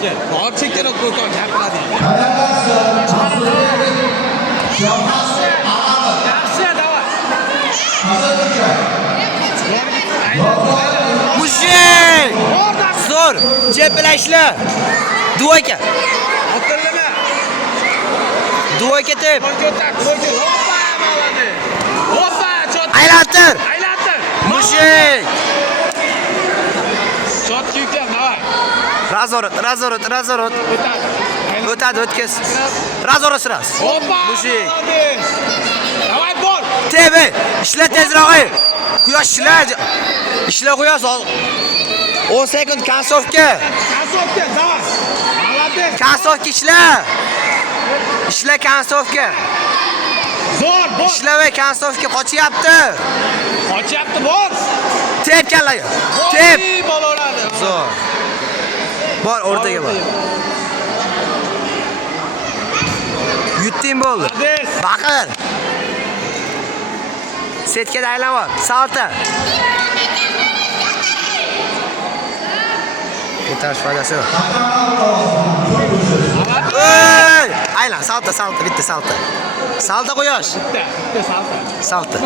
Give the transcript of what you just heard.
kurashga. Orchakana qo'ton gapiradi. Yaxshi, davay. Mushik! Zo'r, chet bilan ishla. Duvoyka. Otilma. Duvoyka tep. Hoppa, bo'ladi. Hoppa, chot. Aylantir. Aylantir. Mushik! Chot kiygan, davay. Razorat. O'tadi. O'tadi, o'tkiz. Razorat siras. Hoppa. Mushik. Davay, bol. Tebe, ishla tezroq. Quyosh ishla. Ishla quyosh. 10 sekund kansovka. Asofga, davay. Молодец. Kansovka ishla. Ishla kansovka. Zo'r, bol. Ishla va kansovka qochyapti. Qochyapti, bol. Tep kallaga. Tep. Bol uradi. Zo'r. Bor o'rtaga bor. Yutding bo'ldi. Молодец. Baqir. Setkada aylanib, salta. Ko'tarish foydasi yo'q. Ey! Aylan, salta, bitta salta. Salta quyosh. Bitta salta. Salta.